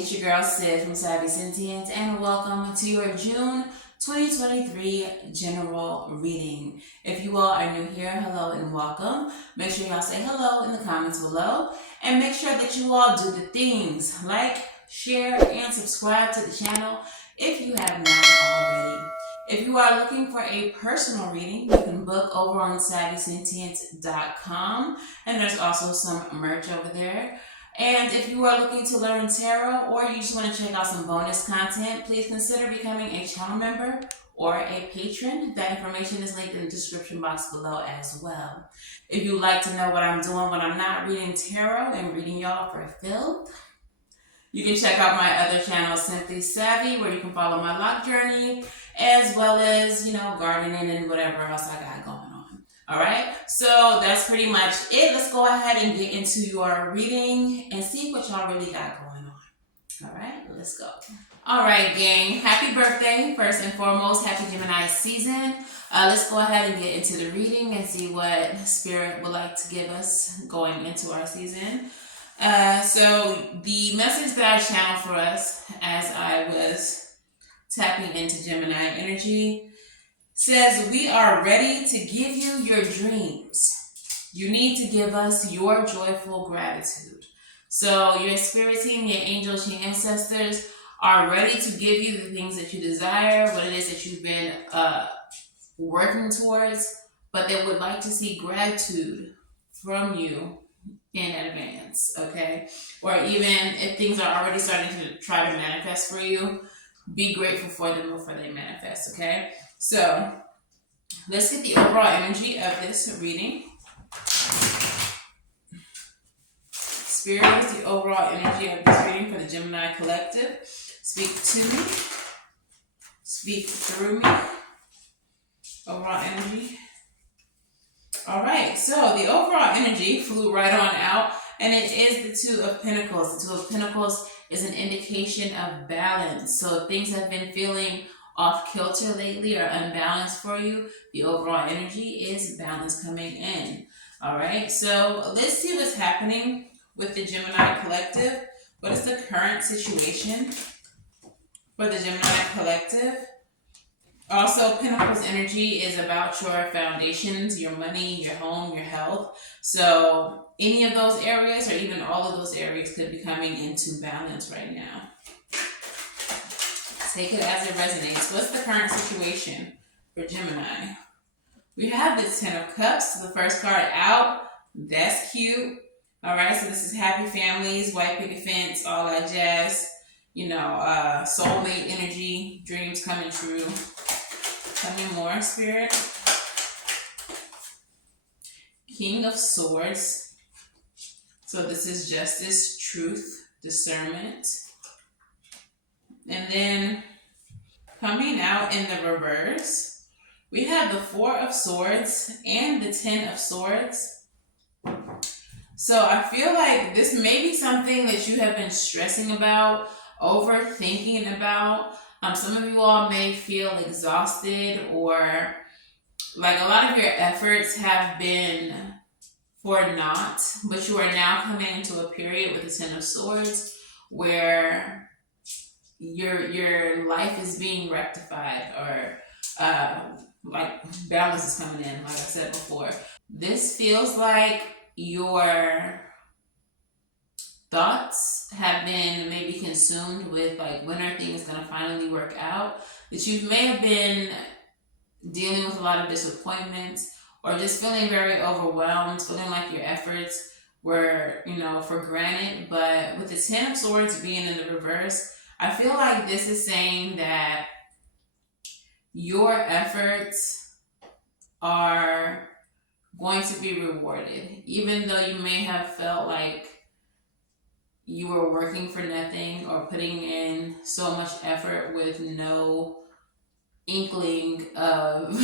it's your girl Sid from Savy, Sentient, and welcome to your June 2023 general reading. If you all are new here, hello and welcome. Make sure y'all say hello in the comments below, and make sure that you all do the things like, share, and subscribe to the channel if you have not already. If you are looking for a personal reading, you can book over on SavySentient.com, and there's also some merch over there. And if you are looking to learn tarot, or you just want to check out some bonus content, please consider becoming a channel member or a patron. That information is linked in the description box below as well. If you'd like to know what I'm doing when I'm not reading tarot and reading y'all for filth, you can check out my other channel, Simply Savvy, where you can follow my lock journey, as well as, gardening and whatever else I got going on. All right, so that's pretty much it. Let's go ahead and get into your reading and see what y'all really got going on. All right, let's go. All right, gang, happy birthday, first and foremost. Happy Gemini season. Let's go ahead and get into the reading and see what Spirit would like to give us going into our season. So the message that I channeled for us as I was tapping into Gemini energy says, we are ready to give you your dreams. You need to give us your joyful gratitude. So your spirit team, your angels, your ancestors are ready to give you the things that you desire, what it is that you've been working towards, but they would like to see gratitude from you in advance, okay? Or even if things are already starting to try to manifest for you, be grateful for them before they manifest, okay? So let's get the overall energy of this reading. Spirit, what is the overall energy of this reading for the Gemini collective? Speak to me. Speak through me. Overall energy. All right, so the overall energy flew right on out, and it is the Two of Pentacles. The Two of Pentacles is an indication of balance. So if things have been feeling off kilter lately or unbalanced for you, the overall energy is balance coming in. All right, so let's see what's happening with the Gemini collective. What is the current situation for the Gemini collective? Also, Pentacles energy is about your foundations, your money, your home, your health. So any of those areas, or even all of those areas, could be coming into balance right now. Take it as it resonates. What's the current situation for Gemini? We have the Ten of Cups, the first card out. That's cute. All right, so this is happy families, white picket fence, all that jazz. Soulmate energy, dreams coming true. Tell me more, Spirit. King of Swords. So this is justice, truth, discernment. And then coming out in the reverse, we have the Four of Swords and the Ten of Swords. So I feel like this may be something that you have been stressing about, overthinking about. Some of you all may feel exhausted, or like a lot of your efforts have been for naught, but you are now coming into a period with the Ten of Swords where your life is being rectified, or like balance is coming in, like I said before. This feels like your thoughts have been maybe consumed with like, when are things going to finally work out? That you may have been dealing with a lot of disappointments, or just feeling very overwhelmed, feeling like your efforts were, for granted. But with the Ten of Swords being in the reverse, I feel like this is saying that your efforts are going to be rewarded, even though you may have felt like you were working for nothing, or putting in so much effort with no inkling of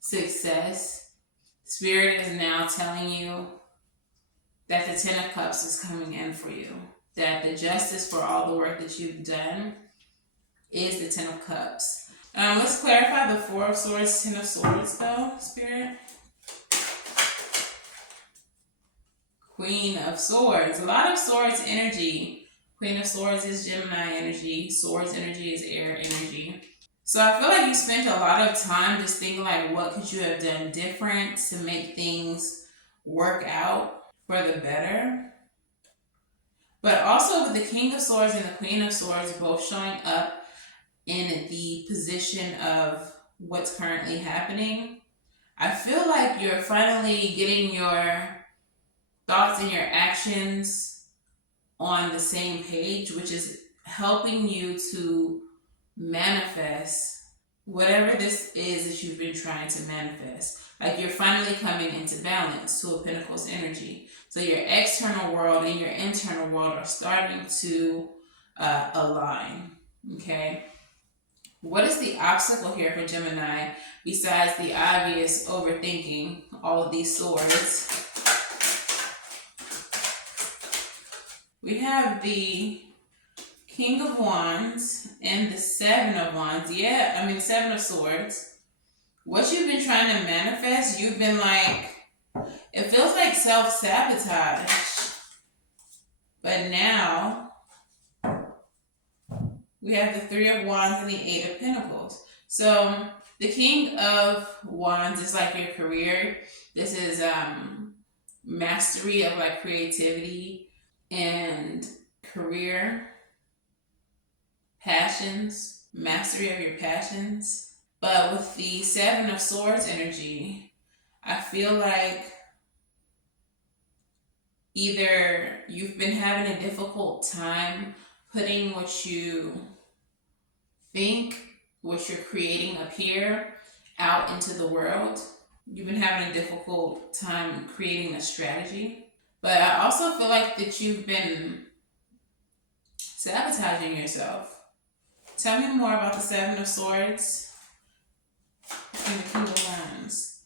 success. Spirit is now telling you that the Ten of Cups is coming in for you. That the justice for all the work that you've done is the Ten of Cups. Let's clarify the Four of Swords, Ten of Swords though, Spirit. Queen of Swords. A lot of Swords energy Queen of Swords is Gemini energy. Swords energy is air energy. So I feel like you spent a lot of time just thinking like, what could you have done different to make things work out for the better? But also with the King of Swords and the Queen of Swords both showing up in the position of what's currently happening, I feel like you're finally getting your thoughts and your actions on the same page, which is helping you to manifest whatever this is that you've been trying to manifest. Like you're finally coming into balance to a Pentacles energy. So your external world and your internal world are starting to align. Okay. What is the obstacle here for Gemini besides the obvious overthinking all of these swords? We have the King of Wands and the Seven of Wands. Yeah, I mean, Seven of Swords. What you've been trying to manifest, you've been like, it feels like self-sabotage. But now, we have the Three of Wands and the Eight of Pentacles. So, the King of Wands is like your career. This is mastery of like creativity and career, passions, mastery of your passions. But with the Seven of Swords energy, I feel like either you've been having a difficult time putting what you think, what you're creating up here, out into the world. You've been having a difficult time creating a strategy. But I also feel like that you've been sabotaging yourself. Tell me more about the Seven of Swords and the King of Wands.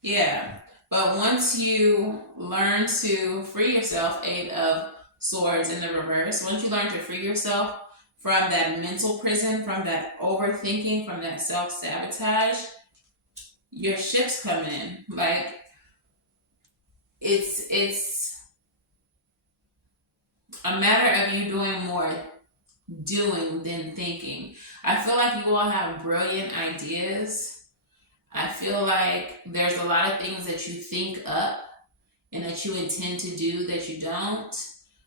Yeah, but once you learn to free yourself, Eight of Swords in the reverse, once you learn to free yourself from that mental prison, from that overthinking, from that self-sabotage, your ship's coming in. Like, it's a matter of you doing more doing than thinking. I feel like you all have brilliant ideas. I feel like there's a lot of things that you think up and that you intend to do that you don't.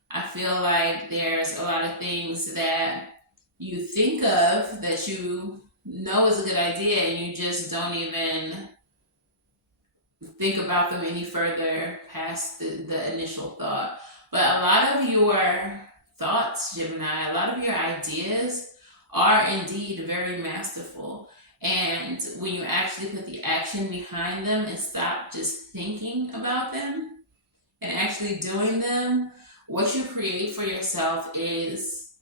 I feel like there's a lot of things that you think of that you know is a good idea and you just don't even think about them any further past the initial thought. But a lot of your thoughts, Gemini, a lot of your ideas are indeed very masterful. And when you actually put the action behind them and stop just thinking about them and actually doing them, what you create for yourself is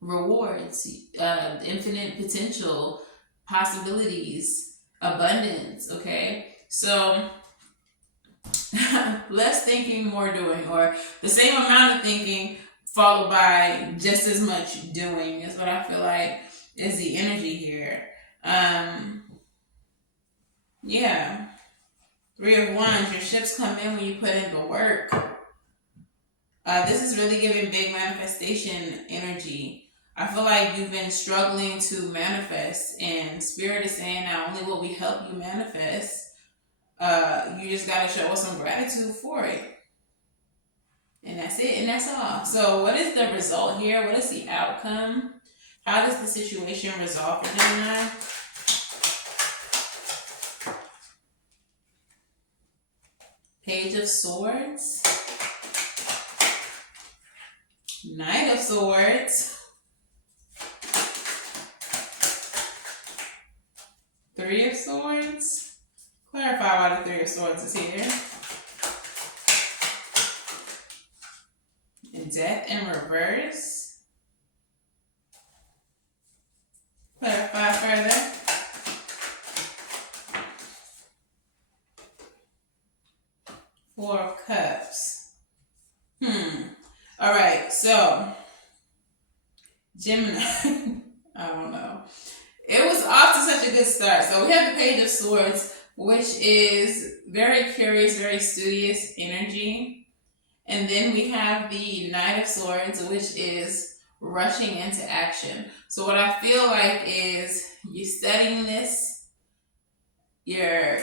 rewards, infinite potential, possibilities, abundance, okay? So less thinking, more doing, or the same amount of thinking followed by just as much doing is what I feel like is the energy here. Yeah. Three of Wands, your ships come in when you put in the work. This is really giving big manifestation energy. I feel like you've been struggling to manifest, and Spirit is saying not only will we help you manifest, you just got to show us some gratitude for it. And that's it, and that's all. So what is the result here? What is the outcome? How does the situation resolve for Gemini? Page of Swords. Knight of Swords. Three of Swords. Clarify why the Three of Swords is here. And Death in reverse. Clarify further. Four of Cups. All right, so Gemini, I don't know. It was off to such a good start. So we have the Page of Swords, which is very curious, very studious energy. And then we have the Knight of Swords, which is rushing into action. So what I feel like is you're studying this, you're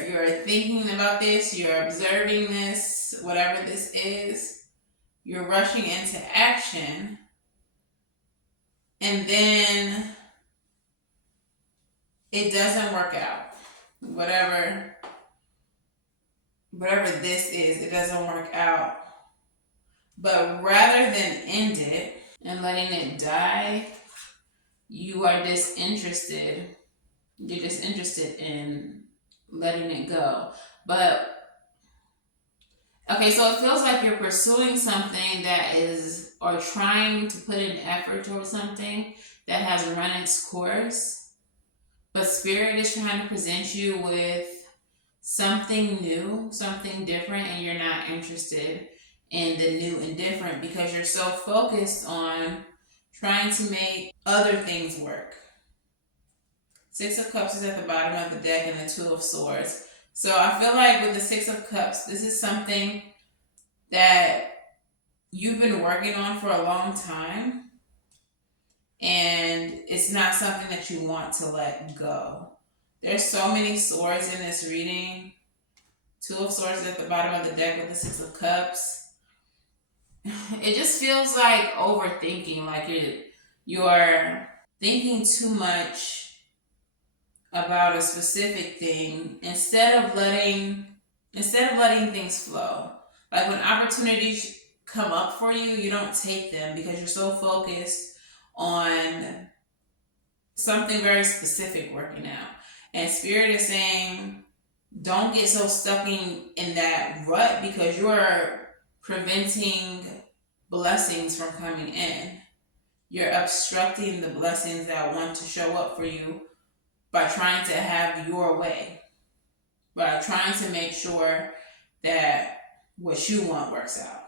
thinking about this, you're observing this, whatever this is, you're rushing into action, and then it doesn't work out. Whatever this is, it doesn't work out. But rather than end it and letting it die, you are disinterested. You're disinterested in letting it go. But okay, so it feels like you're pursuing something that is, or trying to put in effort towards something that has run its course, but Spirit is trying to present you with something new, something different, and you're not interested in the new and different because you're so focused on trying to make other things work. Six of Cups is at the bottom of the deck and the Two of Swords. So I feel like with the Six of Cups, this is something that you've been working on for a long time, and it's not something that you want to let go. There's so many swords in this reading. Two of Swords at the bottom of the deck with the Six of Cups. It just feels like overthinking, like you're thinking too much about a specific thing instead of letting things flow. Like when opportunities come up for you, you don't take them because you're so focused on something very specific working out. And Spirit is saying, don't get so stuck in that rut because you're preventing blessings from coming in. You're obstructing the blessings that want to show up for you by trying to have your way, by trying to make sure that what you want works out.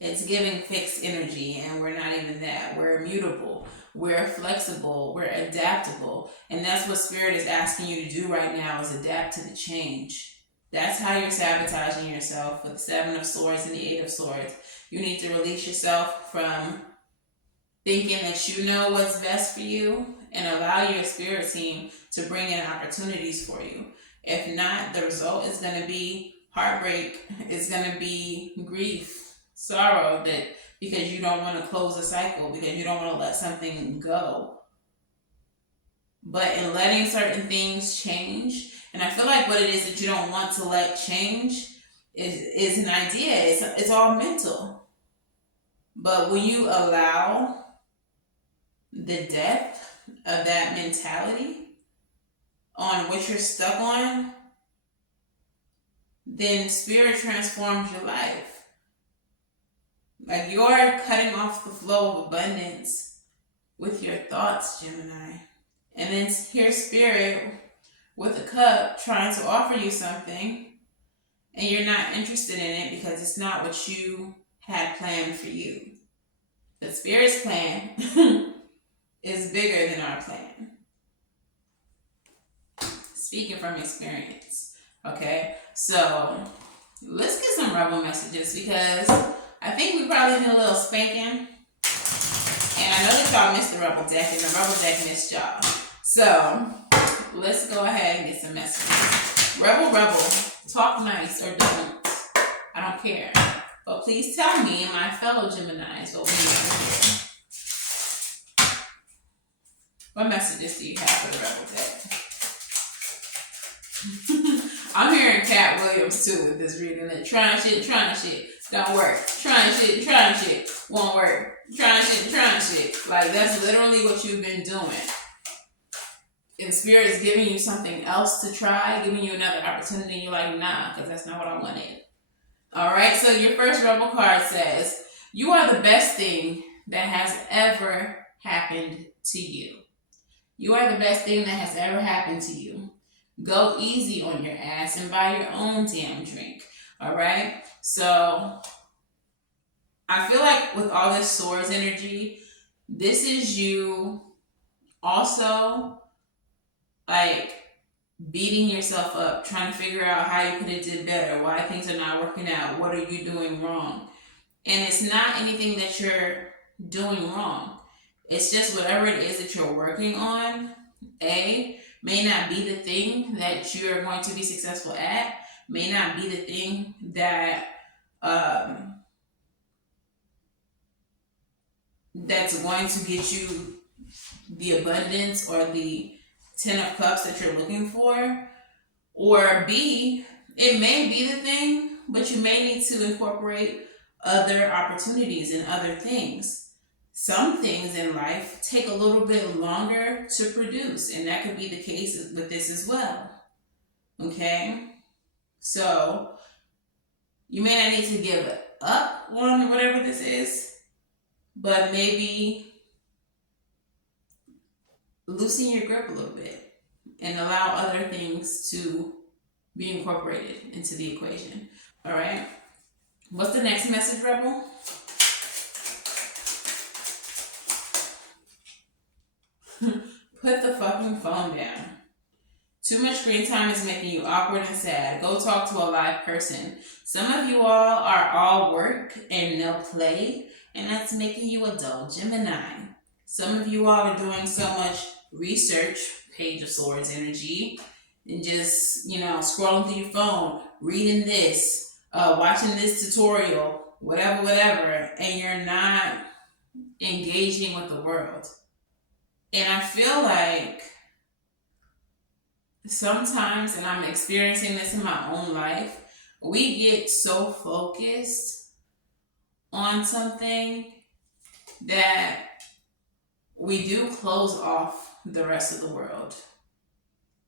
It's giving fixed energy, and we're not even that. We're immutable. We're flexible. We're adaptable. And that's what Spirit is asking you to do right now, is adapt to the change. That's how you're sabotaging yourself with the Seven of Swords and the Eight of Swords. You need to release yourself from thinking that you know what's best for you and allow your spirit team to bring in opportunities for you. If not, the result is going to be heartbreak. It's going to be grief, sorrow, that because you don't want to close a cycle, because you don't want to let something go. But in letting certain things change, and I feel like what it is that you don't want to let change is an idea. It's all mental. But when you allow the depth of that mentality on what you're stuck on, then Spirit transforms your life. Like you're cutting off the flow of abundance with your thoughts, Gemini. And then here's Spirit with a cup trying to offer you something, and you're not interested in it because it's not what you had planned for you. The Spirit's plan is bigger than our plan. Speaking from experience, okay? So let's get some rebel messages because I think we probably need a little spanking. And I know that y'all missed the rebel deck, and the rebel deck missed y'all. So let's go ahead and get some messages. Rebel, talk nice or don't. I don't care. But please tell me, my fellow Geminis, what we need to hear. What messages do you have for the rebel deck? I'm hearing Cat Williams too with this reading. That trying shit, don't work. Trying shit, won't work. Trying shit. Like that's literally what you've been doing. And Spirit is giving you something else to try, giving you another opportunity, and you're like, nah, because that's not what I wanted. Alright, so your first rebel card says, you are the best thing that has ever happened to you. You are the best thing that has ever happened to you. Go easy on your ass and buy your own damn drink. Alright? So I feel like with all this swords energy, this is you also like beating yourself up, trying to figure out how you could have did better, why things are not working out, what are you doing wrong. And it's not anything that you're doing wrong. It's just whatever it is that you're working on, may not be the thing that you're going to be successful at, may not be the thing that that's going to get you the abundance or the 10 of cups that you're looking for. Or B, it may be the thing, but you may need to incorporate other opportunities and other things. Some things in life take a little bit longer to produce, and that could be the case with this as well. Okay? So, you may not need to give up on whatever this is, but maybe loosen your grip a little bit and allow other things to be incorporated into the equation. All right? What's the next message, Rebel? Put the fucking phone down. Too much screen time is making you awkward and sad. Go talk to a live person. Some of you all are all work and no play, and that's making you a dull Gemini. Some of you all are doing so much research, Page of Swords energy, and just, scrolling through your phone, reading this, watching this tutorial, whatever, and you're not engaging with the world. And I feel like sometimes, and I'm experiencing this in my own life, we get so focused on something that we do close off the rest of the world.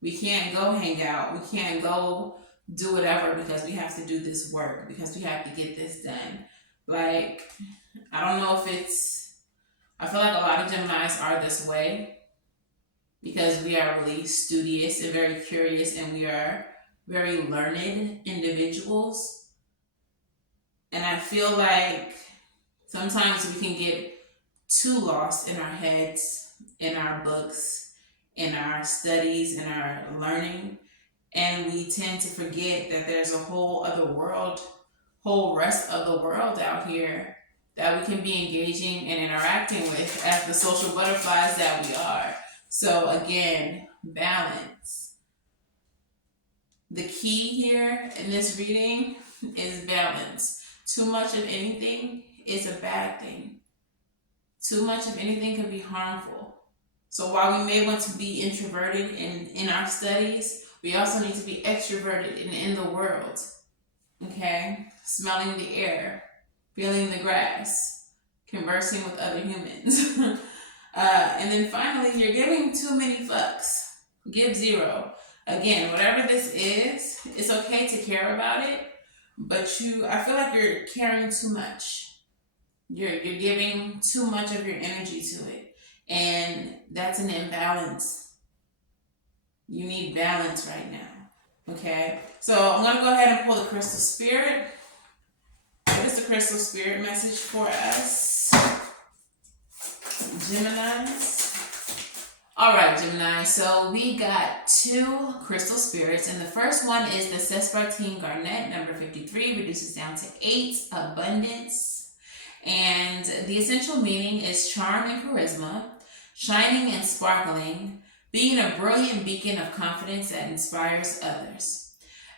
We can't go hang out. We can't go do whatever because we have to do this work, because we have to get this done. Like, I don't know if I feel like a lot of Geminis are this way because we are really studious and very curious, and we are very learned individuals. And I feel like sometimes we can get too lost in our heads, in our books, in our studies, in our learning, and we tend to forget that there's a whole rest of the world out here that we can be engaging and interacting with as the social butterflies that we are. So again, balance. The key here in this reading is balance. Too much of anything is a bad thing. Too much of anything can be harmful. So while we may want to be introverted in our studies, we also need to be extroverted in the world. Okay? Smelling the air, feeling the grass, conversing with other humans. And then finally, you're giving too many fucks. Give 0. Again, whatever this is, it's okay to care about it, but I feel like you're caring too much. You're giving too much of your energy to it, and that's an imbalance. You need balance right now. Okay? So I'm going to go ahead and pull the Crystal Spirit. What is the Crystal Spirit message for us, Geminis? All right, Gemini. So we got 2 crystal spirits, and the first one is the Sespartine Garnet, number 53, reduces down to 8, abundance. And the essential meaning is charm and charisma, shining and sparkling, being a brilliant beacon of confidence that inspires others.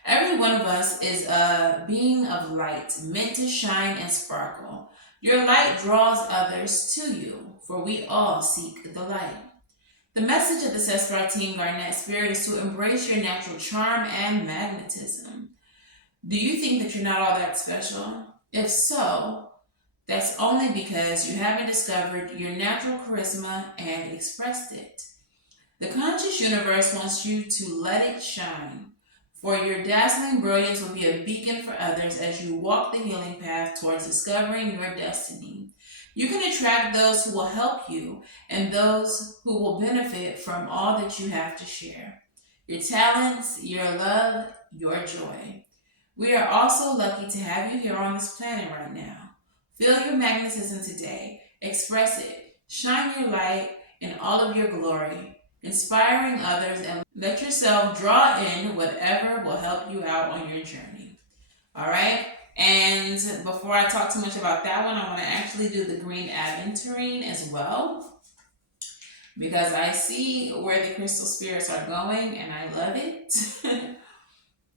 Every one of us is a being of light, meant to shine and sparkle. Your light draws others to you, for we all seek the light. The message of the Sespartine Garnet spirit is to embrace your natural charm and magnetism. Do you think that you're not all that special? If so, that's only because you haven't discovered your natural charisma and expressed it. The conscious universe wants you to let it shine, for your dazzling brilliance will be a beacon for others as you walk the healing path towards discovering your destiny. You can attract those who will help you and those who will benefit from all that you have to share. Your talents, your love, your joy. We are also lucky to have you here on this planet right now. Feel your magnetism today. Express it. Shine your light in all of your glory, inspiring others, and let yourself draw in whatever will help you out on your journey. All right? And before I talk too much about that one, I want to actually do the green aventurine as well, because I see where the crystal spirits are going and I love it.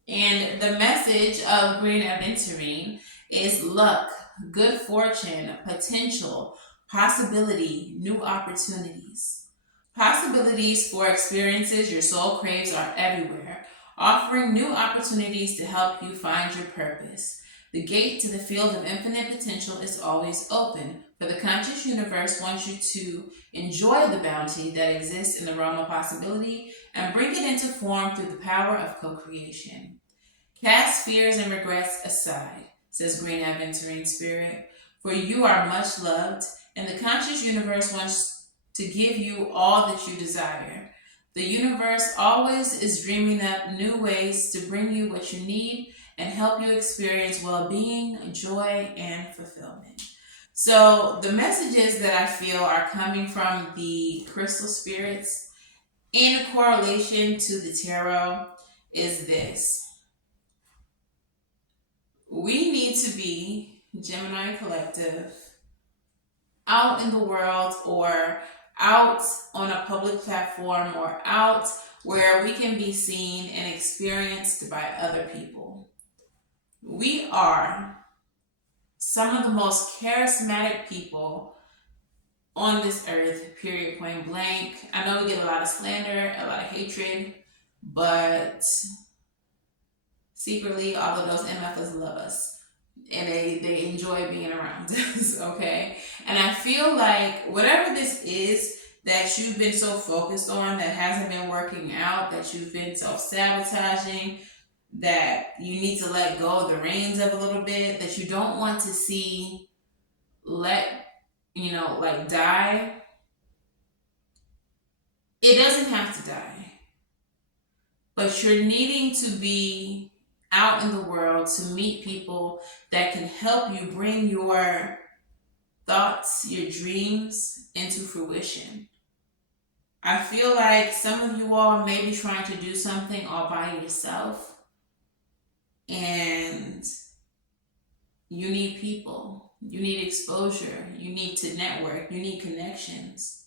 And the message of green aventurine is luck, good fortune, potential, possibility, new opportunities. Possibilities for experiences your soul craves are everywhere, offering new opportunities to help you find your purpose. The gate to the field of infinite potential is always open, for the conscious universe wants you to enjoy the bounty that exists in the realm of possibility and bring it into form through the power of co-creation. Cast fears and regrets aside, says Green Aventurine Spirit, for you are much loved, and the conscious universe wants to give you all that you desire. The universe always is dreaming up new ways to bring you what you need and help you experience well-being, joy, and fulfillment. So the messages that I feel are coming from the crystal spirits in correlation to the tarot is this. We need to be, Gemini Collective, out in the world or out on a public platform or out where we can be seen and experienced by other people. We are some of the most charismatic people on this earth, period, point blank. I know we get a lot of slander, a lot of hatred, but secretly, all of those MFers love us. And they enjoy being around us, okay? And I feel like whatever this is that you've been so focused on that hasn't been working out, that you've been self-sabotaging, that you need to let go of the reins of a little bit, that you don't want to see die, it doesn't have to die. But you're needing to be out in the world to meet people that can help you bring your thoughts, your dreams into fruition. I feel like some of you all may be trying to do something all by yourself, and you need people, you need exposure, you need to network, you need connections.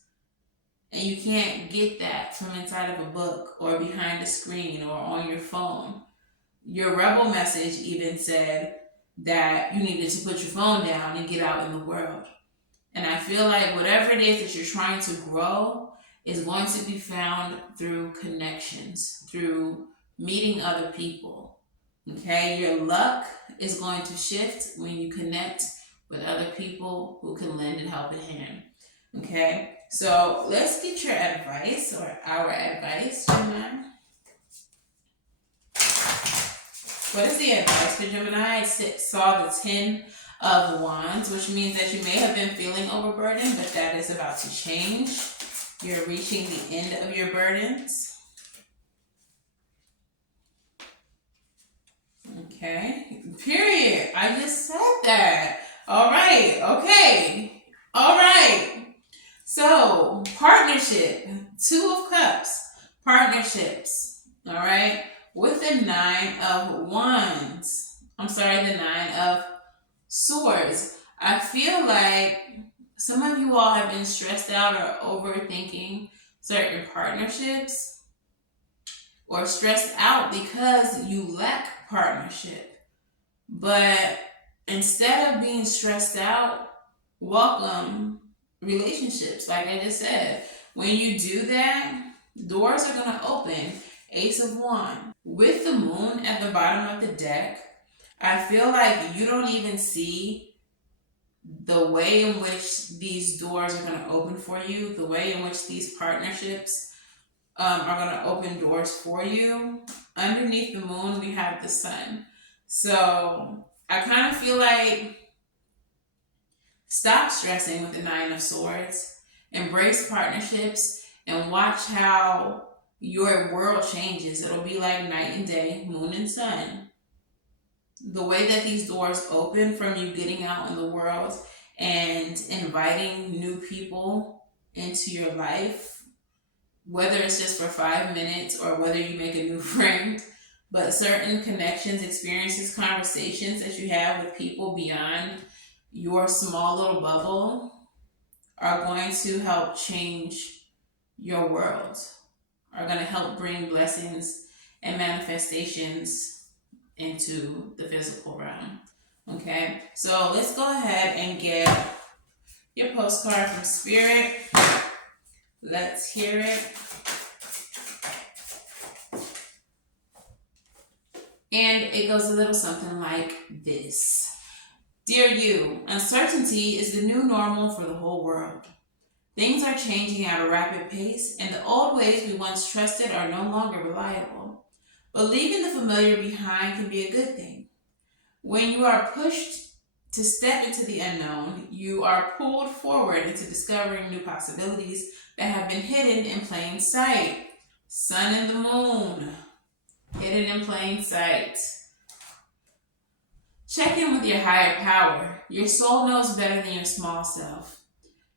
And you can't get that from inside of a book or behind a screen or on your phone. Your rebel message even said that you needed to put your phone down and get out in the world. And I feel like whatever it is that you're trying to grow is going to be found through connections, through meeting other people. Okay, your luck is going to shift when you connect with other people who can lend a helping hand. Okay, so let's get your advice or our advice, Gemini. What is the advice for Gemini? I saw the 10 of Wands, which means that you may have been feeling overburdened, but that is about to change. You're reaching the end of your burdens. Okay, period. I just said that. All right, okay. All right. So, partnership, 2 of Cups, partnerships, all right? With the 9 of Wands, the 9 of Swords. I feel like some of you all have been stressed out or overthinking certain partnerships, or stressed out because you lack partnership. But instead of being stressed out, welcome relationships. Like I just said, when you do that, doors are going to open. Ace of Wands. With the moon at the bottom of the deck, I feel like you don't even see the way in which these doors are going to open for you, the way in which these partnerships are going to open doors for you. Underneath the moon, we have the sun. So I kind of feel like stop stressing with the 9 of Swords. Embrace partnerships and watch how your world changes. It'll be like night and day, moon and sun. The way that these doors open from you getting out in the world and inviting new people into your life, whether it's just for 5 minutes or whether you make a new friend, but certain connections, experiences, conversations that you have with people beyond your small little bubble are going to help change your world, are going to help bring blessings and manifestations into the physical realm. Okay, so let's go ahead and get your postcard from Spirit. Let's hear it. And it goes a little something like this. Dear you, uncertainty is the new normal for the whole world. Things are changing at a rapid pace, and the old ways we once trusted are no longer reliable. But leaving the familiar behind can be a good thing. When you are pushed to step into the unknown, you are pulled forward into discovering new possibilities that have been hidden in plain sight. Sun and the moon, hidden in plain sight. Check in with your higher power. Your soul knows better than your small self.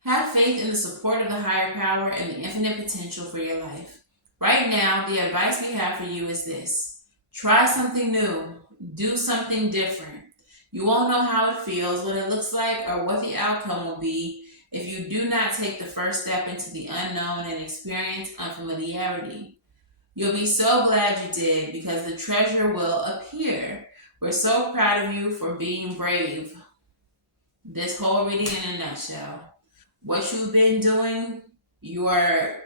Have faith in the support of the higher power and the infinite potential for your life. Right now, the advice we have for you is this. Try something new. Do something different. You won't know how it feels, what it looks like, or what the outcome will be if you do not take the first step into the unknown and experience unfamiliarity. You'll be so glad you did because the treasure will appear. We're so proud of you for being brave. This whole reading in a nutshell. What you've been doing, your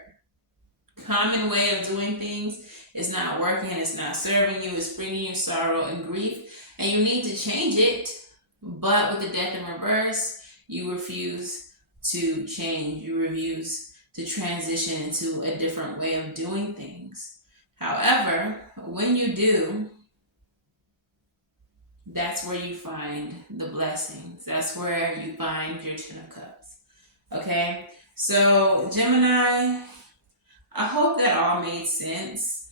common way of doing things is not working, it's not serving you, it's bringing you sorrow and grief, and you need to change it. But with the death in reverse, you refuse to change. You refuse to transition into a different way of doing things. However, when you do, that's where you find the blessings. That's where you find your 10 of Cups. Okay? So, Gemini, I hope that all made sense.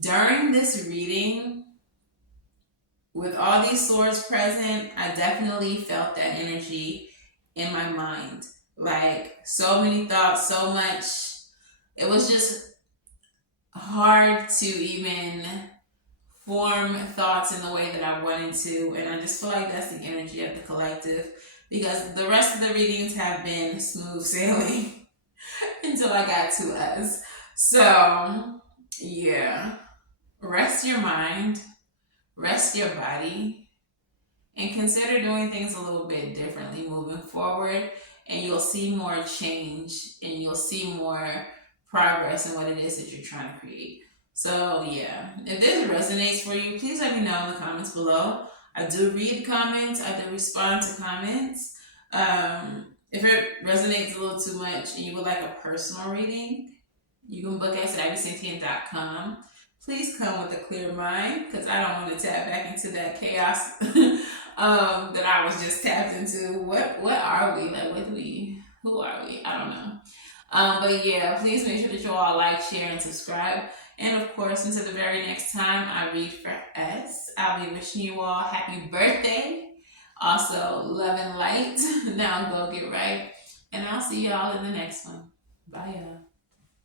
During this reading, with all these swords present, I definitely felt that energy in my mind. Like, so many thoughts, so much. It was just hard to even form thoughts in the way that I wanted to, and I just feel like that's the energy of the collective, because the rest of the readings have been smooth sailing until I got to us. So, yeah, rest your mind, rest your body, and consider doing things a little bit differently moving forward, and you'll see more change, and you'll see more progress in what it is that you're trying to create. So yeah, if this resonates for you, please let me know in the comments below. I do read comments, I do respond to comments. If it resonates a little too much and you would like a personal reading, you can book us at Sentient.com. Please come with a clear mind, because I don't want to tap back into that chaos that I was just tapped into. What are we? Like, who are we? I don't know. But yeah, please make sure that you all like, share, and subscribe. And of course, until the very next time I read for us, I'll be wishing you all happy birthday. Also, love and light. Now go get right. And I'll see y'all in the next one. Bye, y'all.